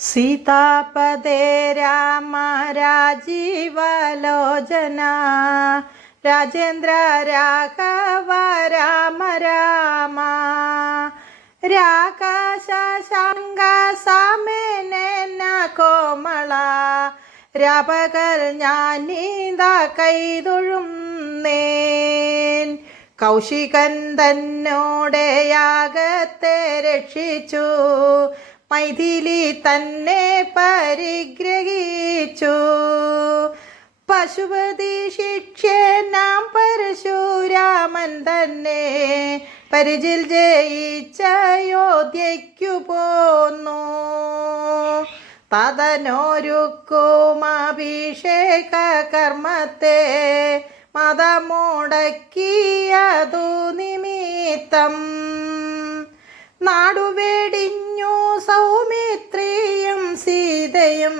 സീതാപദേ രാമ രാജീവലോചന രാജേന്ദ്ര രാഘവ രാമ രാമ രാകാശാങ്ക സാമേന കോമള രാപകൽ ഞാനീത കൈതൊഴും നേൻ കൗശികൻ തന്നോടെ യാഗത്തെ രക്ഷിച്ചു മൈഥിലി തന്നെ പരിഗ്രഹിച്ചു പശുപതി ശിഷ്യനാം പരശുരാമൻ തന്നെ പരിചിൽ ജയിച്ച അയോധ്യയ്ക്കു പോന്നു തദനൊരുക്കും അഭിഷേക കർമ്മത്തെ മതമുടക്കിയതു നിമിത്തം നാടുവേടിഞ്ഞു സൗമിത്രിയും സീതയും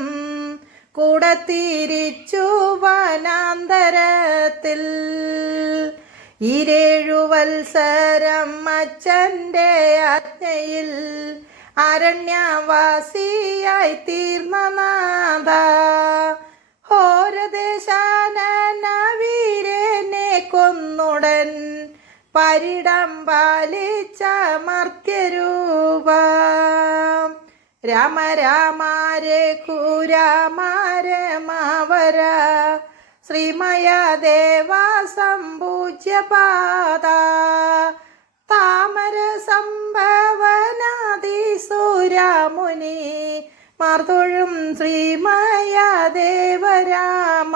കൂടെ തിരിച്ചു വനാന്തരത്തിൽ 7 വത്സരം അച്ഛൻ്റെ ആജ്ഞയിൽ അരണ്യവാസിയായി തീർന്ന നാഥ ഹോരദേശാനന വീരനെ കൊന്നുടൻ പരിടം പാലിച്ച മർത്യരൂപ രാമ രാമ രഘുരാമ രമാവര ശ്രീമയ ദേവ സംപൂജ്യ പാദ താമര സംഭവനാദി സൂരാമുനി മാർതൊഴും ശ്രീമയ ദേവരാമ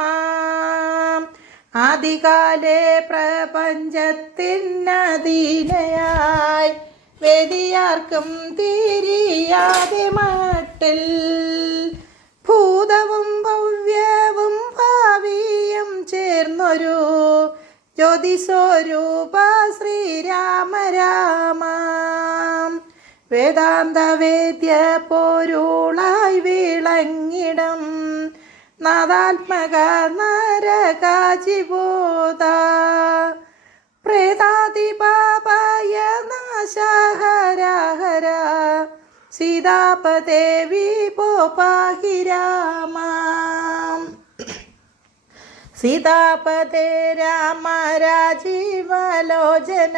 ആദികാലേ പ്രപഞ്ചത്തിനധീനയായി വേദിയാർക്കും തിരിയാതെ മട്ടിൽ ഭൂതവും ഭവ്യവും ഭാവിയും ചേർന്നൊരു ജ്യോതിസ്വരൂപ ശ്രീരാമ രാമ വേദാന്ത വേദ്യ പൊരുളായി വിളങ്ങിടം നാദാത്മക നരകാജിബോധ പ്രേതാതിപാപായ നാശഹര ഹര സീതാപദേ വിഭോ പാഹി രാമ സീതാപദേ രാമ രാജീവലോചന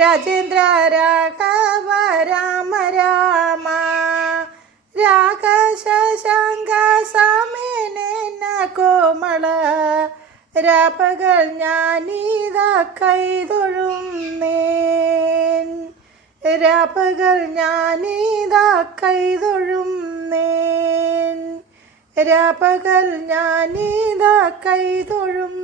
രാജേന്ദ്ര രാഘവ രാമ രാമ രാകാശാങ്ക സാമേന കോമള രാപകൽ ഞാനീത കൈതൊഴും നേൻ രാപകൽ ഞാനീത കൈതൊഴും നേൻ രാപകൽ ഞാനീത കൈതൊഴും